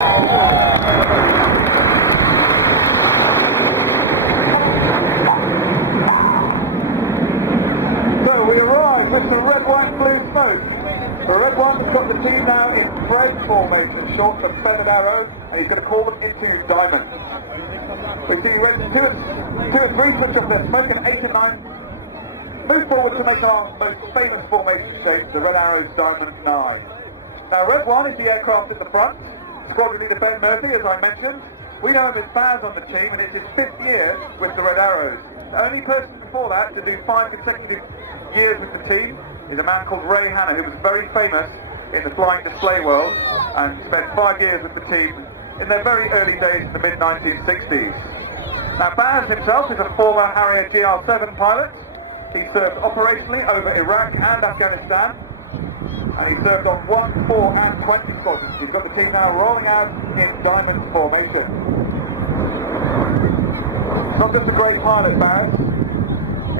So we arrive with the red, white, blue smoke. The red one's got the team now in thread formation, short of feathered arrows, and he's going to call them into diamond. We see red 2 and 3 switch off their smoke, and 8 and 9 move forward to make our most famous formation shape, the red arrows diamond 9. Now red 1 is the aircraft at the front, squadron leader Ben Murphy, as I mentioned. We know him as Baz on the team, and it's his 5th year with the red arrows. The only person before that to do 5 consecutive years with the team is a man called Ray Hanna, who was very famous in the flying display world and spent 5 years with the team in their very early days in the mid-1960s. Now Baz himself is a former Harrier GR7 pilot. He served operationally over Iraq and Afghanistan, and he served on 1, 4 and 20 squadrons. He's got the team now rolling out in diamond formation. He's not just a great pilot, Baz.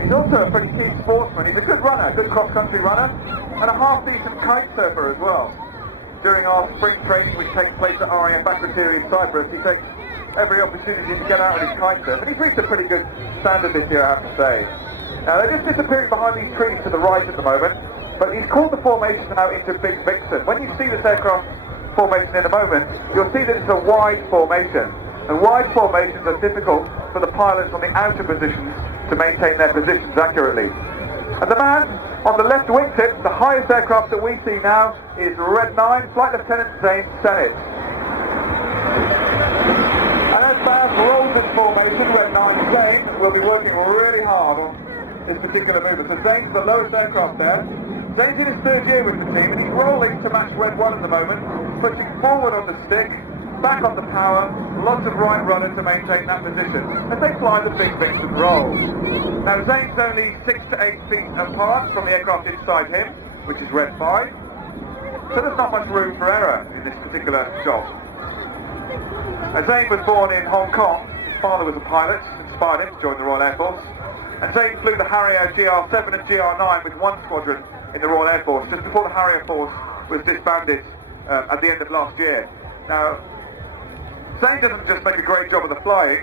He's also a pretty keen sportsman. He's a good runner, good cross-country runner, and a half-decent kite surfer as well. During our spring training, which takes place at RAF Akrotiri in Cyprus, he takes every opportunity to get out with his kite surf, and he's reached a pretty good standard this year, I have to say. Now, they're just disappearing behind these trees to the right at the moment, but he's called the formation now into Big Vixen. When you see this aircraft formation in a moment, you'll see that it's a wide formation. And wide formations are difficult for the pilots on the outer positions to maintain their positions accurately. And the man on the left wingtip, the highest aircraft that we see now, is Red 9, Flight Lieutenant Zane Sennett. And as Baz rolls this formation, Red 9 Zane will be working really hard on this particular movement. So Zane's the lowest aircraft there. Zane's in his 3rd year with the team, and he's rolling to match Red 1 at the moment, pushing forward on the stick, back on the power, lots of right rudder to maintain that position as they fly the Big Vixen roll. Now Zane's only 6 to 8 feet apart from the aircraft inside him, which is Red 5, so there's not much room for error in this particular job. Zane was born in Hong Kong. His father was a pilot, inspired him to join the Royal Air Force, and Zane flew the Harrier GR7 and GR9 with 1 squadron in the Royal Air Force just before the Harrier Force was disbanded at the end of last year. Now, Zane doesn't just make a great job of the flying,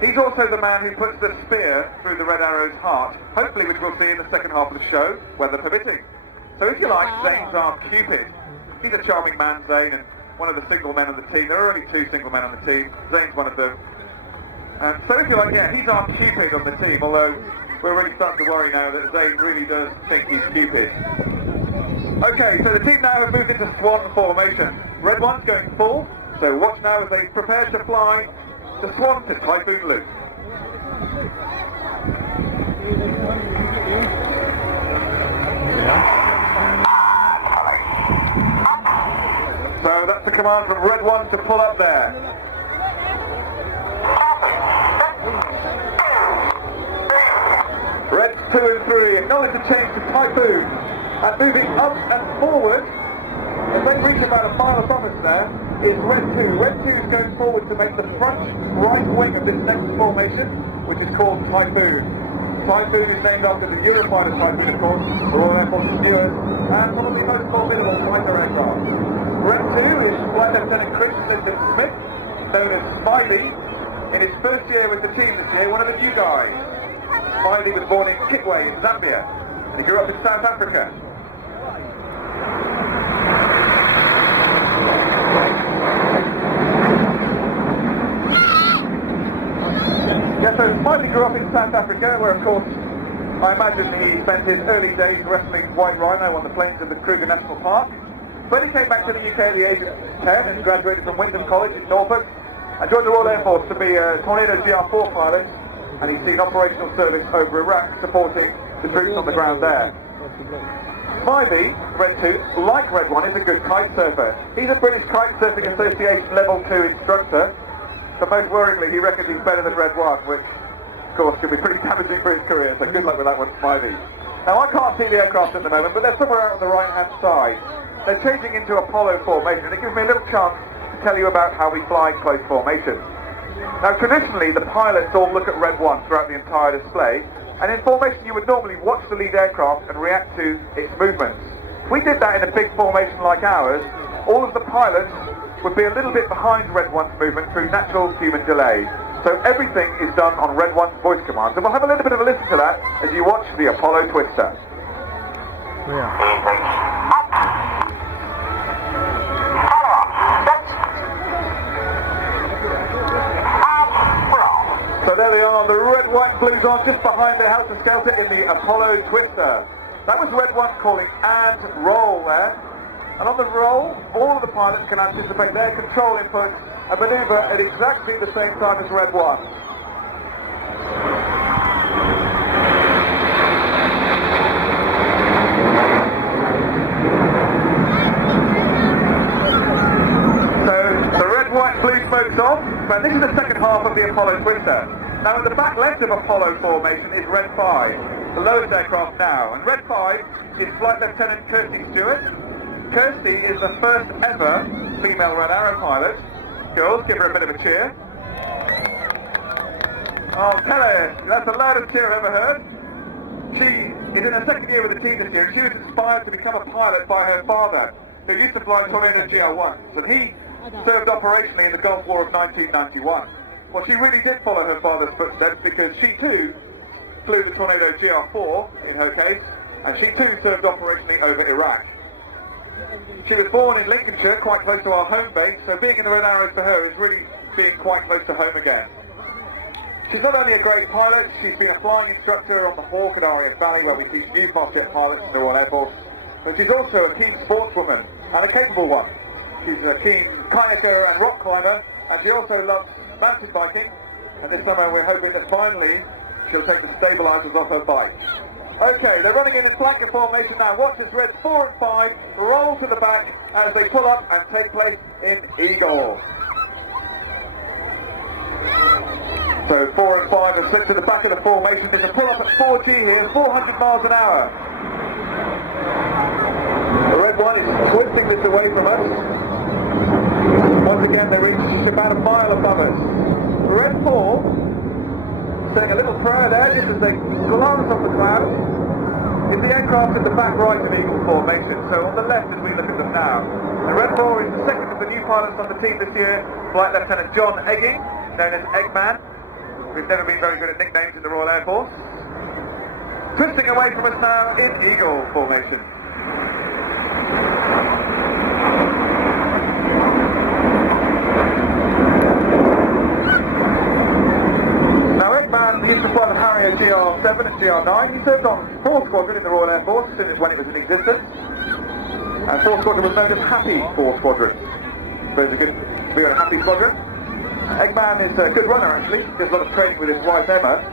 he's also the man who puts the spear through the red arrow's heart, hopefully which we'll see in the second half of the show, weather permitting. So if you like, Zane's our Cupid. He's a charming man, Zane, and one of the single men on the team. There are only 2 single men on the team. Zane's one of them. And so if you like, yeah, he's our Cupid on the team, although we're really starting to worry now that Zane really does think he's Cupid. Okay, so the team now have moved into Swan formation. Red 1's going full, so watch now as they prepare to fly the Swan to Typhoon Loop. So that's the command from Red 1 to pull up there. Reds 2 and 3 acknowledge the change to Typhoon, and moving up and forward, as they reach about a mile from us there, is Red 2. Red 2 is going forward to make the front right wing of this next formation, which is called Typhoon. Typhoon is named after the Eurofighter Typhoon, of course, the Royal Air Force's newest, and probably most formidable fighter aircraft. Red 2 is Flight Lieutenant Chris Smith, known as Smiley. In his 1st year with the team this year, one of the new guys. Smiley was born in Kitwe in Zambia, and he grew up in South Africa. Yeah, so Smiley grew up in South Africa, where of course I imagine he spent his early days wrestling white rhino on the plains of the Kruger National Park. But he came back to the UK at the age of 10 and graduated from Wyndham College in Norfolk and joined the Royal Air Force to be a Tornado GR4 pilot, and he's seen operational service over Iraq supporting the troops on the ground there. Smiley, Red 2, like Red 1, is a good kite surfer. He's a British Kite Surfing Association Level 2 instructor, but most worryingly he reckons he's better than Red 1, which of course could be pretty damaging for his career, so good luck with that one, Smiley. Now I can't see the aircraft at the moment, but they're somewhere out on the right hand side. They're changing into Apollo formation, and it gives me a little chance to tell you about how we fly in close formation. Now traditionally the pilots all look at Red 1 throughout the entire display, and in formation you would normally watch the lead aircraft and react to its movements. If we did that in a big formation like ours, all of the pilots would be a little bit behind Red 1's movement through natural human delay. So everything is done on Red 1's voice commands. And we'll have a little bit of a listen to that as you watch the Apollo Twister. So there they are, the red, white and blues on just behind the Helter Skelter in the Apollo Twister. That was Red 1 calling and roll there. And on the roll, all of the pilots can anticipate their control inputs and manoeuvre at exactly the same time as Red 1. Blue smoke's off, but this is the second half of the Apollo Twister. Now at the back left of Apollo formation is Red 5, the lowest aircraft now, and Red 5 is Flight Lieutenant Kirsty Stewart. Kirsty is the first ever female Red Arrow pilot. Girls, give her a bit of a cheer. Oh, tell her, that's the loudest cheer I've ever heard. She is in her second year with the team this year. She was inspired to become a pilot by her father, who used to fly Tornado GR1s, and he served operationally in the Gulf War of 1991. Well, she really did follow her father's footsteps because she too flew the Tornado GR4 in her case, and she too served operationally over Iraq. She was born in Lincolnshire, quite close to our home base, so being in the Red Arrows for her is really being quite close to home again. She's not only a great pilot, she's been a flying instructor on the Hawk at RAF Valley, where we teach new fast jet pilots in the Royal Air Force, but she's also a keen sportswoman and a capable one. She's a keen kayaker and rock climber, and she also loves mountain biking, and this summer we're hoping that finally she'll take the stabilizers off her bike. Okay, they're running in flanker formation now. Watch as Reds 4 and 5 roll to the back as they pull up and take place in Eagle. So 4 and 5 have slipped to the back of the formation. There's a pull up at 4G here, 400 miles an hour. The Red 1 is twisting this away from us. Once again, they reach just about a mile above us. Red 4, saying a little prayer there, just as they glance off the clouds, is the aircraft at the back right in Eagle formation, so on the left as we look at them now. The Red 4 is the second of the new pilots on the team this year, Flight Lieutenant John Egging, known as Eggman. We've never been very good at nicknames in the Royal Air Force. Twisting away from us now in Eagle formation. He used to fly the Harrier GR7 and GR9. He served on 4 Squadron in the Royal Air Force as soon as when it was in existence. And 4 Squadron was known as Happy 4 Squadron. So it's a good, very happy squadron. Eggman is a good runner actually. He does a lot of training with his wife Emma.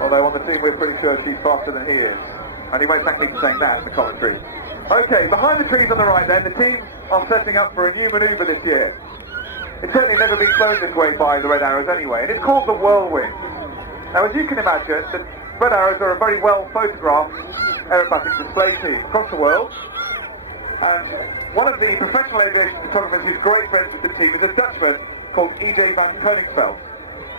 Although on the team we're pretty sure she's faster than he is. And he won't thank me for saying that in the commentary. Okay, behind the trees on the right then, the teams are setting up for a new manoeuvre this year. It's certainly never been flown this way by the Red Arrows anyway, and it's called the Whirlwind. Now, as you can imagine, the Red Arrows are a very well photographed aerobatic display team across the world. And one of the professional aviation photographers who's great friends with the team is a Dutchman called E.J. van Koningsveld.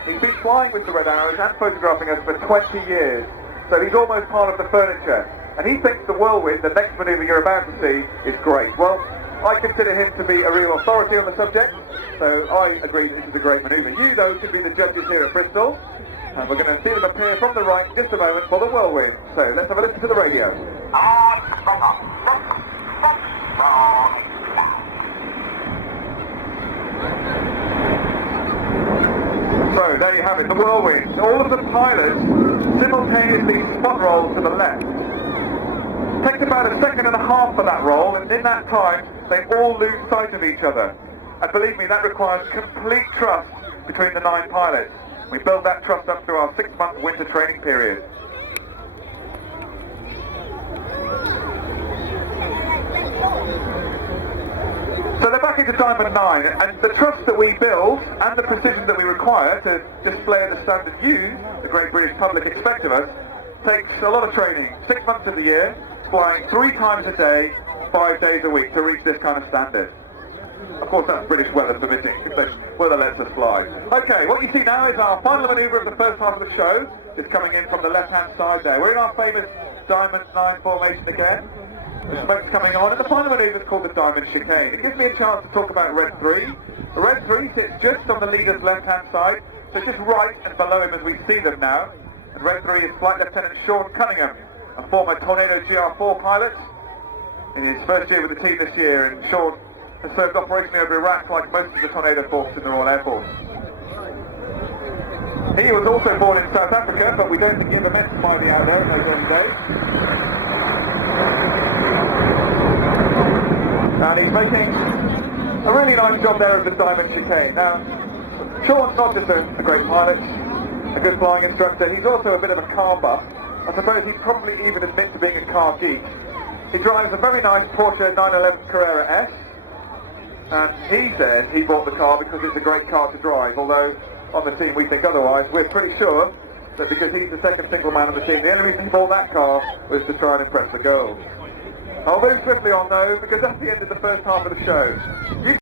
He's been flying with the Red Arrows and photographing us for 20 years, so he's almost part of the furniture. And he thinks the Whirlwind, the next manoeuvre you're about to see, is great. Well, I consider him to be a real authority on the subject, so I agree that this is a great manoeuvre. You, though, could be the judges here at Bristol. And we're going to see them appear from the right in just a moment for the Whirlwind. So let's have a listen to the radio. So there you have it, the Whirlwind. All of the pilots simultaneously spot roll to the left. Takes about a second and a half for that roll, and in that time they all lose sight of each other. And believe me, that requires complete trust between the 9 pilots. We build that trust up through our 6-month winter training period. So they're back into Diamond 9, and the trust that we build and the precision that we require to display the standard views the great British public expect of us takes a lot of training. 6 months of the year, flying 3 times a day, 5 days a week to reach this kind of standard. Of course, that's British weather permitting, because weather lets us fly. Okay, what you see now is our final manoeuvre of the first half of the show. It's coming in from the left-hand side there. We're in our famous Diamond 9 formation again. The smoke's coming on, and the final manoeuvre is called the Diamond Chicane. It gives me a chance to talk about Red 3. The Red 3 sits just on the leader's left-hand side, so just right and below him as we see them now. And Red 3 is Flight Lieutenant Sean Cunningham, a former Tornado GR4 pilot. In his first year with the team this year, and Sean has served operationally over Iraq like most of the Tornado Force in the Royal Air Force. He was also born in South Africa, but we don't think he ever met Smiley out there in those early days. And he's making a really nice job there of the Diamond Chicane. Now, Sean's not just a great pilot, a good flying instructor, he's also a bit of a car buff. I suppose he'd probably even admit to being a car geek. He drives a very nice Porsche 911 Carrera S, and he said he bought the car because it's a great car to drive, although on the team we think otherwise. We're pretty sure that because he's the second single man on the team, the only reason he bought that car was to try and impress the girls. I'll move swiftly on though, because that's the end of the first half of the show.